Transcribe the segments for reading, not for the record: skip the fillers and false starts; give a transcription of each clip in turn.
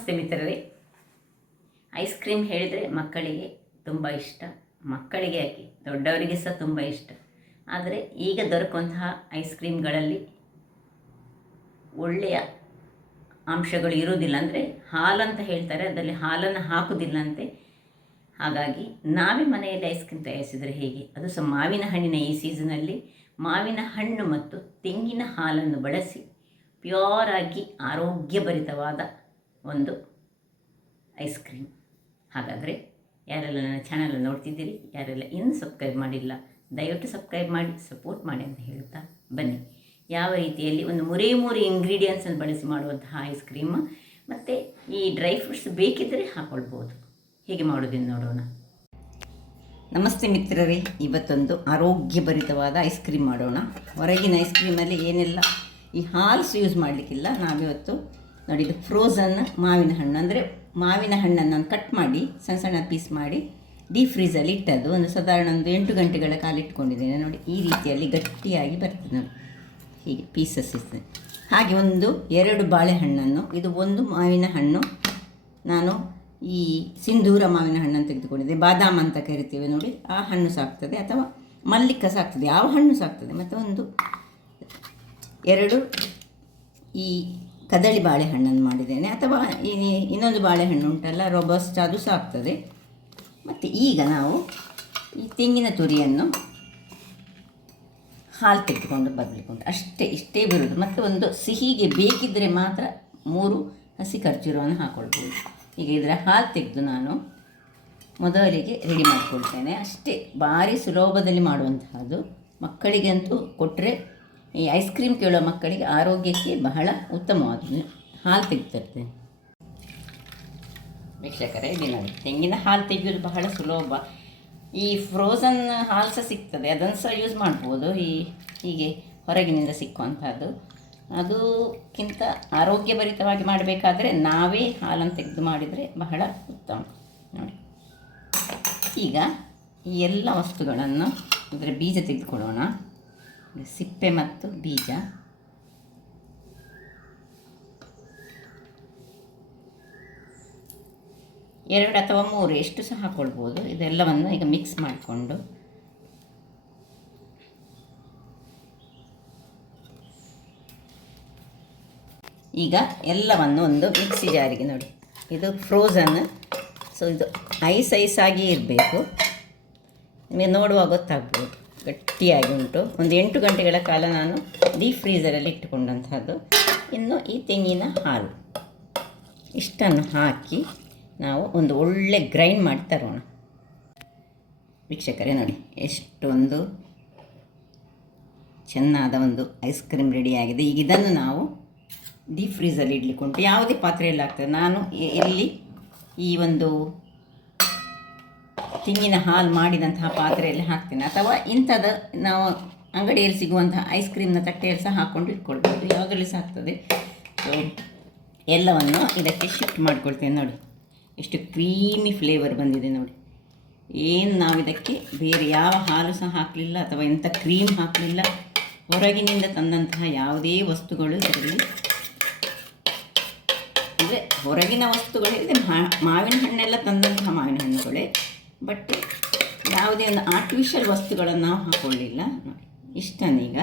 ನಮಸ್ತೆ ಮಿತ್ರರೇ. Ice cream ಹೇಳಿದರೆ ಮಕ್ಕಳಿಗೆ ತುಂಬ ಇಷ್ಟ. ಮಕ್ಕಳಿಗೆ ಯಾಕೆ, ದೊಡ್ಡವರಿಗೆ ಸಹ ತುಂಬ ಇಷ್ಟ. ಆದರೆ ಈಗ ದೊರಕುವಂತಹ ಐಸ್ ಕ್ರೀಮ್ಗಳಲ್ಲಿ ಒಳ್ಳೆಯ ಅಂಶಗಳು ಇರುವುದಿಲ್ಲ. ಅಂದರೆ ಹಾಲಂತ ಹೇಳ್ತಾರೆ, ಅದರಲ್ಲಿ ಹಾಲನ್ನು ಹಾಕುವುದಿಲ್ಲಂತೆ. ಹಾಗಾಗಿ ನಾವೇ ಮನೆಯಲ್ಲಿ ಐಸ್ ಕ್ರೀಮ್ ತಯಾರಿಸಿದರೆ ಹೇಗೆ, ಅದು ಸಹ ಮಾವಿನ ಹಣ್ಣಿನ ಈ ಸೀಸನಲ್ಲಿ ಮಾವಿನ ಹಣ್ಣು ಮತ್ತು ತೆಂಗಿನ ಹಾಲನ್ನು ಬಳಸಿ ಪ್ಯೂರ್ ಆಗಿ ಆರೋಗ್ಯಭರಿತವಾದ ಒಂದು ಐಸ್ ಕ್ರೀಮ್. ಹಾಗಾದರೆ ಯಾರೆಲ್ಲ ನನ್ನ ಚಾನಲ್ ನೋಡ್ತಿದ್ದೀರಿ, ಯಾರೆಲ್ಲ ಇನ್ನೂ ಸಬ್ಸ್ಕ್ರೈಬ್ ಮಾಡಿಲ್ಲ, ದಯವಿಟ್ಟು ಸಬ್ಸ್ಕ್ರೈಬ್ ಮಾಡಿ ಸಪೋರ್ಟ್ ಮಾಡಿ ಅಂತ ಹೇಳುತ್ತಾ ಬನ್ನಿ. ಯಾವ ರೀತಿಯಲ್ಲಿ ಒಂದು ಮೂರೇ ಇಂಗ್ರೀಡಿಯೆಂಟ್ಸನ್ನು ಬಳಸಿ ಮಾಡುವಂತಹ ಐಸ್ ಕ್ರೀಮ್, ಮತ್ತು ಈ ಡ್ರೈ ಫ್ರೂಟ್ಸ್ ಬೇಕಿದ್ದರೆ ಹಾಕ್ಕೊಳ್ಬೋದು. ಹೇಗೆ ಮಾಡೋದನ್ನು ನೋಡೋಣ. ನಮಸ್ತೆ ಮಿತ್ರರೇ, ಇವತ್ತೊಂದು ಆರೋಗ್ಯಭರಿತವಾದ ಐಸ್ ಕ್ರೀಮ್ ಮಾಡೋಣ. ಹೊರಗಿನ ಐಸ್ ಕ್ರೀಮಲ್ಲಿ ಏನೆಲ್ಲ ಈ ಹಾಲ್ಸ್ ಯೂಸ್ ಮಾಡಲಿಕ್ಕಿಲ್ಲ. ನಾವಿವತ್ತು ನೋಡಿ, ಇದು ಫ್ರೋಝನ್ ಮಾವಿನ ಹಣ್ಣು. ಅಂದರೆ ಮಾವಿನ ಹಣ್ಣನ್ನು ನಾನು ಕಟ್ ಮಾಡಿ ಸಣ್ಣ ಸಣ್ಣ ಪೀಸ್ ಮಾಡಿ ಡೀಪ್ ಫ್ರೀಸಲ್ಲಿ ಇಟ್ಟದ್ದು. ಒಂದು ಸಾಧಾರಣ 8 ಗಂಟೆಗಳ ಕಾಲ ಇಟ್ಕೊಂಡಿದ್ದೇನೆ. ನೋಡಿ, ಈ ರೀತಿಯಲ್ಲಿ ಗಟ್ಟಿಯಾಗಿ ಬರ್ತದೆ ನೋಡಿ, ಹೀಗೆ ಪೀಸಸ್ ಇರ್ತದೆ. ಹಾಗೆ 2 ಬಾಳೆಹಣ್ಣನ್ನು, ಇದು ಒಂದು ಮಾವಿನ ಹಣ್ಣು, ನಾನು ಈ ಸಿಂಧೂರ ಮಾವಿನ ಹಣ್ಣನ್ನು ತೆಗೆದುಕೊಂಡಿದ್ದೆ. ಬಾದಾಮ್ ಅಂತ ಕರಿತೀವಿ ನೋಡಿ, ಆ ಹಣ್ಣು ಸಾಕ್ತದೆ, ಅಥವಾ ಮಲ್ಲಿಕ ಸಾಕ್ತದೆ, ಯಾವ ಹಣ್ಣು ಸಾಕ್ತದೆ. ಮತ್ತು 2 ಈ ಕದಳಿ ಬಾಳೆಹಣ್ಣನ್ನು ಮಾಡಿದ್ದೇನೆ, ಅಥವಾ ಇನ್ನೊಂದು ಬಾಳೆಹಣ್ಣು ಉಂಟಲ್ಲ ರೋಬಸ್ಟ್, ಅದು ಸಾಕ್ತದೆ. ಮತ್ತು ಈಗ ನಾವು ಈ ತೆಂಗಿನ ತುರಿಯನ್ನು ಹಾಲು ತೆಗೆದುಕೊಂಡು ಬರಲಿಕ್ಕುಂಟು, ಇಷ್ಟೇ ಬರೋದು. ಮತ್ತು ಸಿಹಿಗೆ ಬೇಕಿದ್ದರೆ ಮಾತ್ರ 3 ಹಸಿ ಖರ್ಜೂರವನ್ನು ಹಾಕ್ಕೊಳ್ಬೋದು. ಈಗ ಇದರ ಹಾಲು ತೆಗೆದು ನಾನು ಮೊದಲಿಗೆ ರೆಡಿ ಮಾಡಿಕೊಳ್ತೇನೆ. ಅಷ್ಟೇ, ಭಾರಿ ಸುಲಭದಲ್ಲಿ ಮಾಡುವಂತಹದ್ದು. ಮಕ್ಕಳಿಗಂತೂ ಕೊಟ್ಟರೆ, ಈ ಐಸ್ ಕ್ರೀಮ್ ಕೇಳೋ ಮಕ್ಕಳಿಗೆ ಆರೋಗ್ಯಕ್ಕೆ ಬಹಳ ಉತ್ತಮವಾದದ್ದು. ಹಾಲು ತೆಗೆದಿರ್ತೇನೆ ವೀಕ್ಷಕರೇ. ಇಲ್ಲಿ ನೋಡಿ, ತೆಂಗಿನ ಹಾಲು ತೆಗೆಯೋದು ಬಹಳ ಸುಲಭ. ಈ ಫ್ರೋಝನ್ ಹಾಲು ಸಹ ಸಿಗ್ತದೆ, ಅದನ್ನು ಸಹ ಯೂಸ್ ಮಾಡ್ಬೋದು. ಹೀಗೆ ಹೊರಗಿನಿಂದ ಸಿಕ್ಕುವಂಥದ್ದು. ಅದಕ್ಕಿಂತ ಆರೋಗ್ಯಭರಿತವಾಗಿ ಮಾಡಬೇಕಾದ್ರೆ ನಾವೇ ಹಾಲನ್ನು ತೆಗೆದು ಮಾಡಿದರೆ ಬಹಳ ಉತ್ತಮ. ನೋಡಿ, ಈಗ ಈ ಎಲ್ಲ ವಸ್ತುಗಳನ್ನು ಇದರ ಬೀಜ ತೆಗೆದುಕೊಳ್ಳೋಣ. ಸಿಪ್ಪೆ ಮತ್ತು ಬೀಜ. ಎರಡು ಅಥವಾ 3 ಎಷ್ಟು ಸಹ ಹಾಕ್ಕೊಳ್ಬೋದು. ಇದೆಲ್ಲವನ್ನು ಈಗ ಮಿಕ್ಸ್ ಮಾಡಿಕೊಂಡು ಈಗ ಎಲ್ಲವನ್ನು ಒಂದು ಮಿಕ್ಸಿ ಜಾರಿಗೆ, ನೋಡಿ ಇದು ಫ್ರೋಝನ್, ಸೊ ಇದು ಐಸ್ ಆಗಿ ಇರಬೇಕು. ನಿಮಗೆ ನೋಡುವಾಗ ಗೊತ್ತಾಗ್ಬೋದು, ಗಟ್ಟಿಯಾಗಿ ಉಂಟು. 8 ಗಂಟೆಗಳ ಕಾಲ ನಾನು ಡೀಪ್ ಫ್ರೀಸರಲ್ಲಿ ಇಟ್ಟುಕೊಂಡಂಥದ್ದು. ಇನ್ನು ಈ ತೆಂಗಿನ ಹಾಲು ಇಷ್ಟನ್ನು ಹಾಕಿ ನಾವು ಒಳ್ಳೆ ಗ್ರೈಂಡ್ ಮಾಡಿ ತರೋಣ. ವೀಕ್ಷಕರೇ ನೋಡಿ, ಎಷ್ಟೊಂದು ಚೆನ್ನಾದ ಐಸ್ ಕ್ರೀಮ್ ರೆಡಿಯಾಗಿದೆ. ಈಗ ಇದನ್ನು ನಾವು ಡೀಪ್ ಫ್ರೀಸಲ್ಲಿ ಇಡಲಿಕ್ಕುಂಟು. ಯಾವುದೇ ಪಾತ್ರೆಯಲ್ಲಿ ಆಗ್ತದೆ. ನಾನು ಇಲ್ಲಿ ಈ ತೆಂಗಿನ ಹಾಲು ಮಾಡಿದಂತಹ ಪಾತ್ರೆಯಲ್ಲಿ ಹಾಕ್ತೇನೆ, ಅಥವಾ ಇಂಥದ್ದು ನಾವು ಅಂಗಡಿಯಲ್ಲಿ ಸಿಗುವಂತಹ ಐಸ್ ಕ್ರೀಮ್ನ ತಟ್ಟೆಯಲ್ಲಿ ಸಹ ಹಾಕ್ಕೊಂಡು ಇಟ್ಕೊಳ್ಬೋದು, ಯಾವುದರಲ್ಲಿ ಸಹ ಆಗ್ತದೆ. ಸೊ ಎಲ್ಲವನ್ನು ಇದಕ್ಕೆ ಶಿಫ್ಟ್ ಮಾಡ್ಕೊಳ್ತೇನೆ. ನೋಡಿ, ಎಷ್ಟು ಕ್ರೀಮಿ ಫ್ಲೇವರ್ ಬಂದಿದೆ ನೋಡಿ. ಏನು ನಾವು ಇದಕ್ಕೆ ಬೇರೆ ಯಾವ ಹಾಲು ಸಹ ಹಾಕಲಿಲ್ಲ, ಅಥವಾ ಎಂಥ ಕ್ರೀಮ್ ಹಾಕಲಿಲ್ಲ. ಹೊರಗಿನಿಂದ ತಂದಂತಹ ಯಾವುದೇ ವಸ್ತುಗಳು ಇದರಲ್ಲಿ, ಅಂದರೆ ಹೊರಗಿನ ವಸ್ತುಗಳಿದೆ, ಮಾವಿನ ಹಣ್ಣೆಲ್ಲ ತಂದಂತಹ ಮಾವಿನ ಹಣ್ಣುಗಳೇ, ಬಟ್ ಯಾವುದೇ ಆರ್ಟಿಫಿಷಿಯಲ್ ವಸ್ತುಗಳನ್ನು ನಾವು ಹಾಕ್ಕೊಳ್ಳಿಲ್ಲ. ನೋಡಿ, ಇಷ್ಟನ್ನೀಗ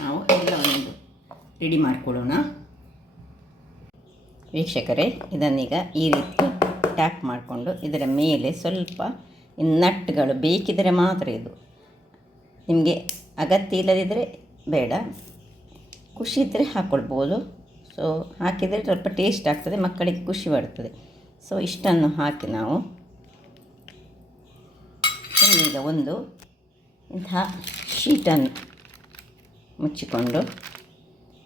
ನಾವು ಎಲ್ಲವನ್ನು ರೆಡಿ ಮಾಡಿಕೊಳ್ಳೋಣ. ವೀಕ್ಷಕರೇ, ಇದನ್ನೀಗ ಈ ರೀತಿ ಟ್ಯಾಪ್ ಮಾಡಿಕೊಂಡು ಇದರ ಮೇಲೆ ಸ್ವಲ್ಪ ನಟ್ಗಳು ಬೇಕಿದ್ದರೆ ಮಾತ್ರ, ಇದು ನಿಮಗೆ ಅಗತ್ಯ ಇಲ್ಲದಿದ್ದರೆ ಬೇಡ, ಖುಷಿ ಇದ್ದರೆ ಹಾಕ್ಕೊಳ್ಬೋದು. ಸೊ ಹಾಕಿದರೆ ಸ್ವಲ್ಪ ಟೇಸ್ಟ್ ಆಗ್ತದೆ, ಮಕ್ಕಳಿಗೆ ಖುಷಿ ಬರ್ತದೆ. ಸೊ ಇಷ್ಟನ್ನು ಹಾಕಿ ನಾವು ಈಗ ಇಂತಹ ಶೀಟನ್ನು ಮುಚ್ಚಿಕೊಂಡು,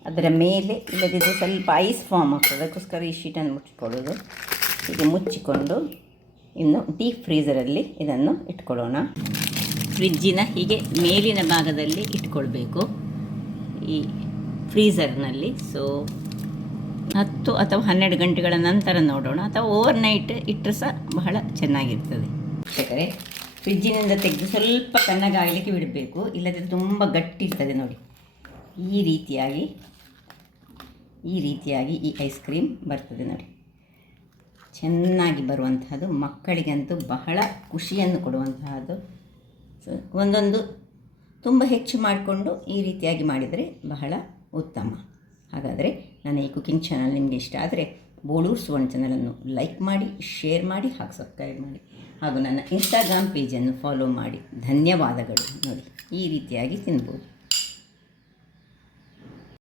ಅದರ ಮೇಲೆ ಇಲ್ಲದಿದ್ದರೆ ಸ್ವಲ್ಪ ಐಸ್ ಫಾರ್ಮ್ ಆಗ್ತದೆ, ಅದಕ್ಕೋಸ್ಕರ ಈ ಶೀಟನ್ನು ಮುಚ್ಚಿಕೊಳ್ಳೋದು. ಹೀಗೆ ಮುಚ್ಚಿಕೊಂಡು ಇನ್ನು ಡೀಪ್ ಫ್ರೀಸರಲ್ಲಿ ಇದನ್ನು ಇಟ್ಕೊಳ್ಳೋಣ. ಫ್ರಿಜ್ಜಿನ ಹೀಗೆ ಮೇಲಿನ ಭಾಗದಲ್ಲಿ ಇಟ್ಕೊಳ್ಬೇಕು ಈ ಫ್ರೀಸರ್ನಲ್ಲಿ. ಸೊ 10 ಅಥವಾ 12 ಗಂಟೆಗಳ ನಂತರ ನೋಡೋಣ, ಅಥವಾ ಓವರ್ನೈಟ್ ಇಟ್ಟರೆ ಸಹ ಬಹಳ ಚೆನ್ನಾಗಿರ್ತದೆ. ಯಾಕಂದರೆ ಫ್ರಿಜ್ಜಿನಿಂದ ತೆಗೆದು ಸ್ವಲ್ಪ ತಣ್ಣಗಾಗಲಿಕ್ಕೆ ಬಿಡಬೇಕು, ಇಲ್ಲದಿದ್ದರೆ ತುಂಬ ಗಟ್ಟಿ ಇರ್ತದೆ. ನೋಡಿ, ಈ ರೀತಿಯಾಗಿ ಈ ಐಸ್ ಕ್ರೀಮ್ ಬರ್ತದೆ ನೋಡಿ. ಚೆನ್ನಾಗಿ ಬರುವಂತಹದ್ದು, ಮಕ್ಕಳಿಗಂತೂ ಬಹಳ ಖುಷಿಯನ್ನು ಕೊಡುವಂತಹದ್ದು. ಸೊ ಒಂದೊಂದು ತುಂಬ ಹೆಚ್ಚು ಮಾಡಿಕೊಂಡು ಈ ರೀತಿಯಾಗಿ ಮಾಡಿದರೆ ಬಹಳ ಉತ್ತಮ. ಹಾಗಾದರೆ ನನ್ನ ಈ ಕುಕಿಂಗ್ ಚಾನಲ್ ನಿಮಗೆ ಇಷ್ಟ ಆದರೆ ಬೋಳೂರು ಸುವರ್ಣ ಚಾನಲನ್ನು ಲೈಕ್ ಮಾಡಿ, ಶೇರ್ ಮಾಡಿ ಹಾಗೂ ಸಬ್ಸ್ಕ್ರೈಬ್ ಮಾಡಿ ಹಾಗೂ ನನ್ನ ಇನ್ಸ್ಟಾಗ್ರಾಮ್ ಪೇಜನ್ನು ಫಾಲೋ ಮಾಡಿ. ಧನ್ಯವಾದಗಳು. ನೋಡಿ ಈ ರೀತಿಯಾಗಿ ತಿನ್ಬೋದು.